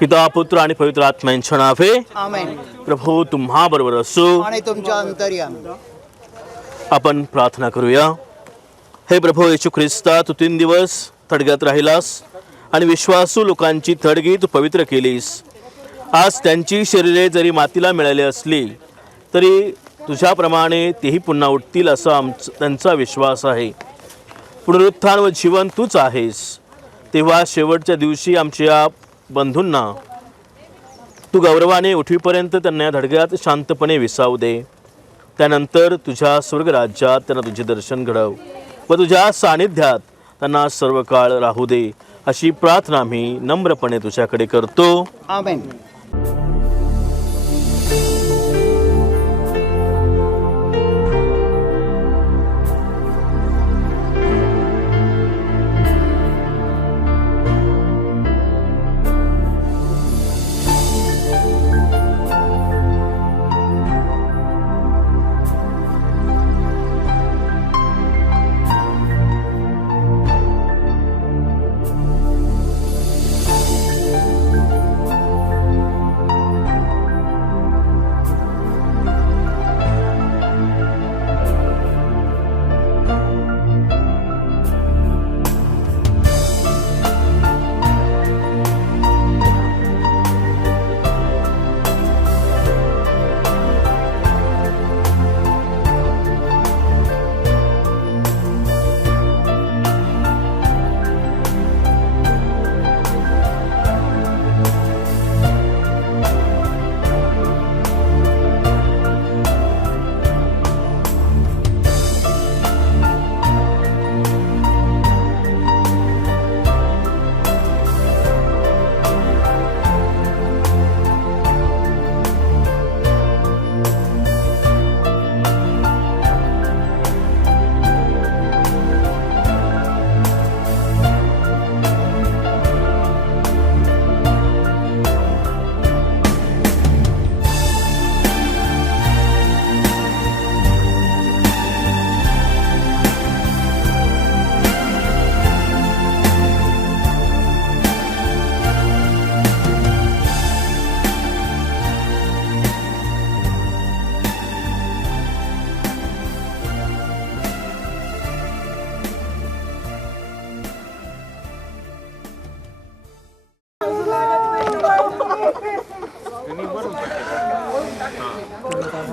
पिता पुत्र आणि पवित्र आत्म्यांच्या नावे आमेन. प्रभू तुम्हा बरोबर असो. आणि तुमच्या अंतर्यामी. आपण प्रार्थना करूया. हे प्रभू येशू ख्रिस्ता, तू 3 दिवस थडग्यात राहिलास आणि विश्वासू लोकांची थडगी तू पवित्र केलीस. आज त्यांची शरीरे जरी मातीला मिळाली असली तरी तुझ्याप्रमाणे तेही पुन्हा उठतील असा त्यांचा विश्वास आहे. पुनरुत्थान व जीवन तूच आहेस. तेव्हा शेवटच्या दिवशी आमच्या बंधूंना तू गौरवाने उठवीपर्यंत त्यांना या धडग्यात शांतपणे विसावू दे. त्यानंतर तुझ्या स्वर्गराज्यात त्यांना तुझे दर्शन घडव व तुझ्या सानिध्यात त्यांना सर्व काळ राहू दे, अशी प्रार्थना मी नम्रपणे तुझ्याकडे करतो. आमेन.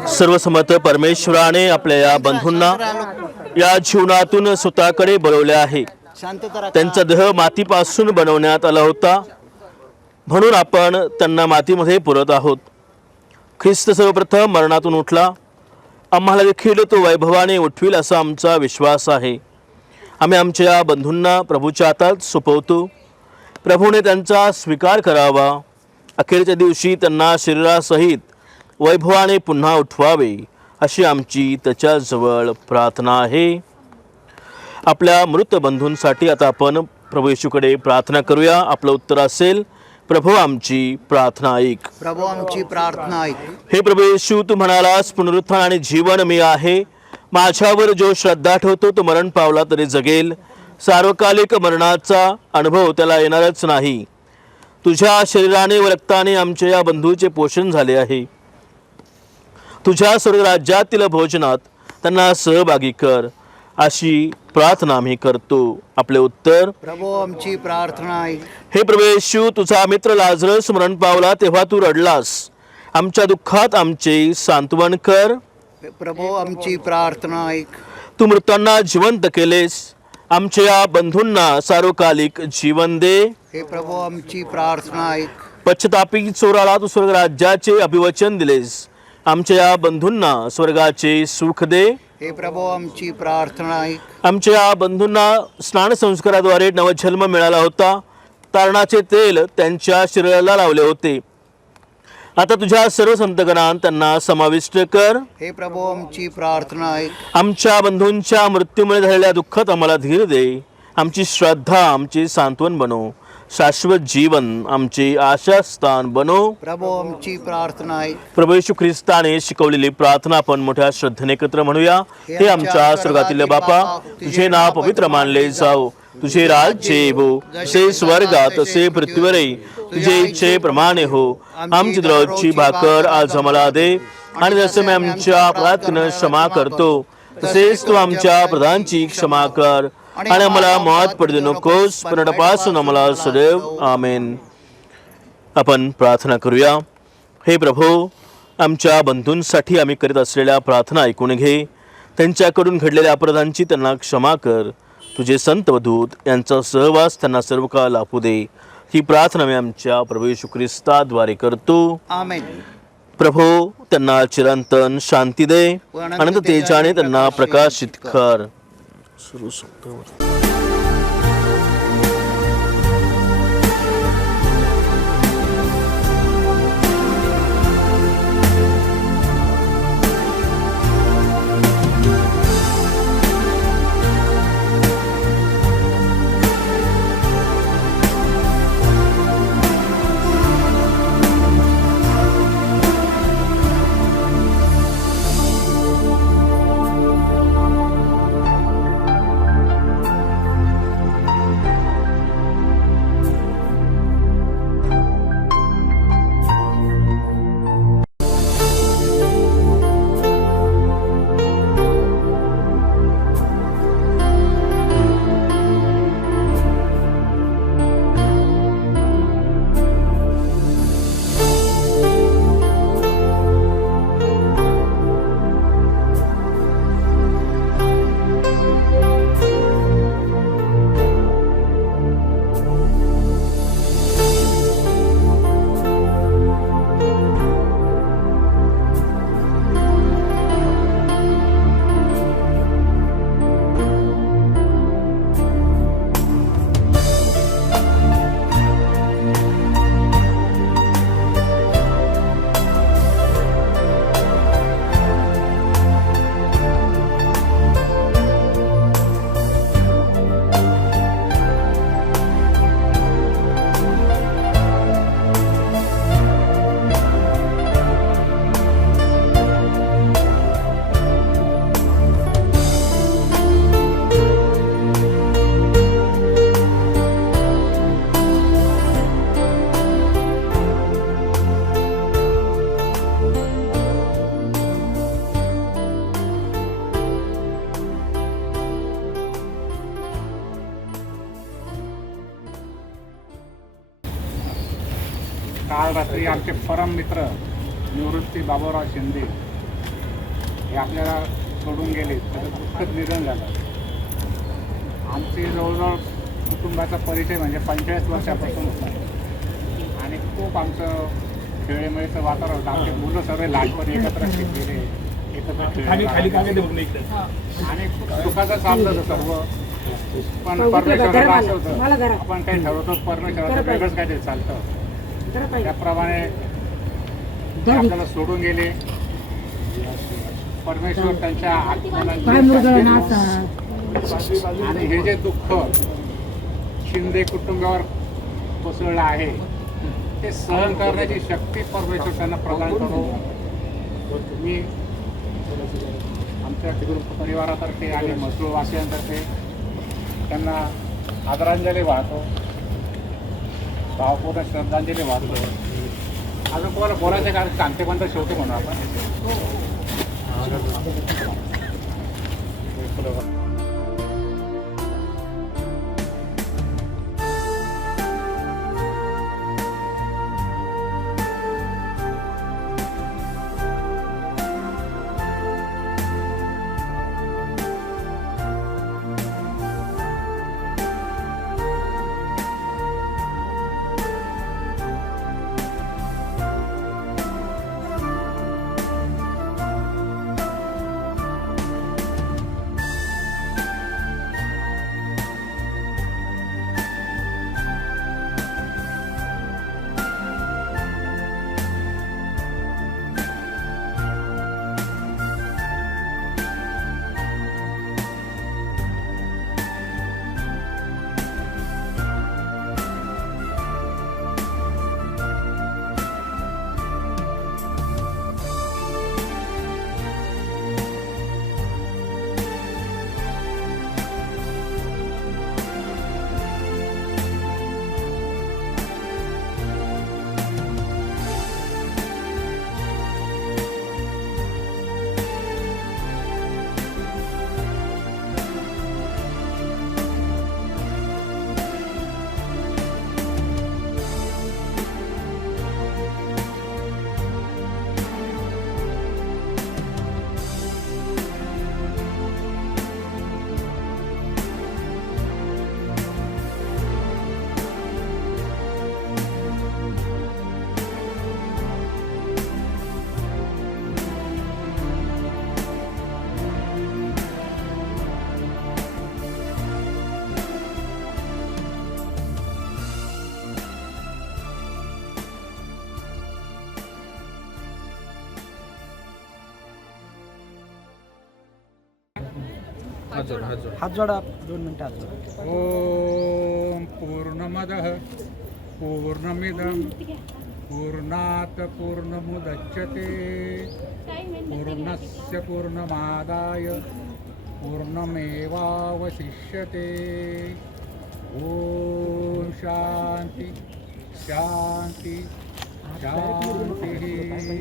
सर्वसमर्थ परमेश्वराने आपल्या या बंधूंना या जीवनातून स्वतःकडे बोलवले आहे. शांतता राखा. त्यांचा देह मातीपासून बनवण्यात आला होता, म्हणून आपण त्यांना मातीमध्ये पुरत आहोत. ख्रिस्त सर्वप्रथम मरणातून उठला, आम्हाला देखील तो वैभवाने उठवील असा आमचा विश्वास आहे. आम्ही आमच्या या बंधूंना प्रभूच्या हातात सोपवतो. प्रभूने त्यांचा स्वीकार करावा. अखेरच्या दिवशी त्यांना शरीरासहित वैभवाने पुन्हा उठवावे, अशी आमची त्याच्याजवळ प्रार्थना आहे. आपल्या मृत बंधूंसाठी आता आपण प्रभू येशूकडे प्रार्थना करूया. आपलं उत्तर असेल, प्रभू आमची प्रार्थना ऐक. प्रभू आमची प्रार्थना ऐक. हे प्रभू येशू, तू म्हणालास पुनरुत्थान आणि जीवन मी आहे. माझ्यावर जो श्रद्धा ठेवतो तो मरण पावला तरी जगेल. सार्वकालिक मरणाचा अनुभव त्याला येणारच नाही. तुझ्या शरीराने व रक्ताने आमच्या या बंधूचे पोषण झाले आहे. तुझ्या स्वर्गराज्यातील भोजनात त्यांना सहभागी कर, अशी प्रार्थना आम्ही करतो. आपले उत्तर, प्रभू आमची प्रार्थना ऐक. हे प्रभू येशू, तुझा मित्र लाजरस मरण पावला तेव्हा तू रडलास. आमच्या दुःखात आमचे सांत्वन कर. प्रभू आमची प्रार्थना ऐक. तू मृतांना जिवंत केलेस, आमच्या या बंधूंना सार्वकालिक जीवन दे. हे प्रभू आमची प्रार्थना ऐक. पश्चातापी चोराला तू स्वर्गराज्याचे अभिवचन दिलेस, आमच्या या बंधूंना स्वर्गाचे सुख दे. हे प्रभू आमची प्रार्थना ऐक. आमच्या या बंधूंना स्नान संस्काराद्वारे नवजन्म मिळाला होता. तारणाचे तेल त्यांच्या शरीराला लावले होते. आता तुझ्या सर्व संतगणात त्यांना समाविष्ट कर. हे प्रभू आमची प्रार्थना ऐक. आमच्या बंधूंच्या मृत्यूमुळे झालेल्या दुःखात आम्हाला धीर दे. आमची श्रद्धा आमचे सांत्वन बनव. शाश्वत जीवन आमचे आशास्थान बनो. प्रभू आमची प्रार्थना ऐक. प्रभू येशू ख्रिस्ताने शिकवलेली प्रार्थना आपण मोठ्या श्रद्धेने एकत्र म्हणूया. हे आमच्या स्वर्गातील बापा, तुझे नाव पवित्र मानले जाओ. तुझे राज्य येवो जसे स्वर्गात तसे पृथ्वीवरही तुझे इच्छेप्रमाणे हो. आमची दररोजची भाकर आज आम्हाला दे, आणि जसं मी आमच्या अपराधांना क्षमा करतो तसेच तू आमच्या अपराधांची क्षमा कर, आणि आम्हाला मौत पडू नकोस, पण पासून आम्हाला सदैव आमेन. आपण प्रार्थना करूया. हे प्रभू, आमच्या बंधूंसाठी आम्ही करीत असलेल्या प्रार्थना ऐकून घे. त्यांच्याकडून घडलेल्या अपराधांची त्यांना क्षमा कर. तुझे संत व दूत यांचा सहवास त्यांना सर्व काळ लाभू दे. ही प्रार्थना मी आमच्या प्रभू येशू ख्रिस्ताद्वारे करतो. आमेन. प्रभू, त्यांना चिरंतन शांती दे, अनंत तेजाने त्यांना प्रकाशित कर. सुरू शब्दावर. काल रात्री आमचे परम मित्र निवृत्ती बाबूराव शिंदे हे आपल्याला सोडून गेले. त्याचं दुःखद निधन झालं. आमची जवळजवळ कुटुंबाचा परिचय म्हणजे 45 वर्षापासून होता, आणि खूप आमचं खेळीमेळीचं वातावरण होतं. आमचे मुलं सर्व लहानपणी एकत्र शिकलेले, एकत्र खेळले, आणि खूप सुखाचं चाललं होतं सर्व. पण परमेश्वराला असं होतं, आपण काही ठरवतो, परमेश्वराचं वेगळंच काहीतरी चालतं. त्याप्रमाणे आपल्याला सोडून गेले. परमेश्वर त्यांच्या आत्म्याला आणि हे जे दुःख शिंदे कुटुंबावर कोसळलं आहे ते सहन करण्याची शक्ती परमेश्वर त्यांना प्रदान करो. मी आमच्या परिवारातर्फे आणि मसरूळ वासियांतर्फे त्यांना आदरांजली वाहतो, भावपूर्ण श्रद्धांजली वाहतो. अजून कोणाला बोलायचं कारण शांतीपंत शेवटी म्हणू आपण. हात जोडा 2 मिनिटं हात जोडा. ओम पूर्णमदः पूर्णमिदं पूर्णात् पूर्णमुदच्यते पूर्णस्य पूर्णमादाय पूर्णमेवावशिष्यते. ओम शांती शांती शांती.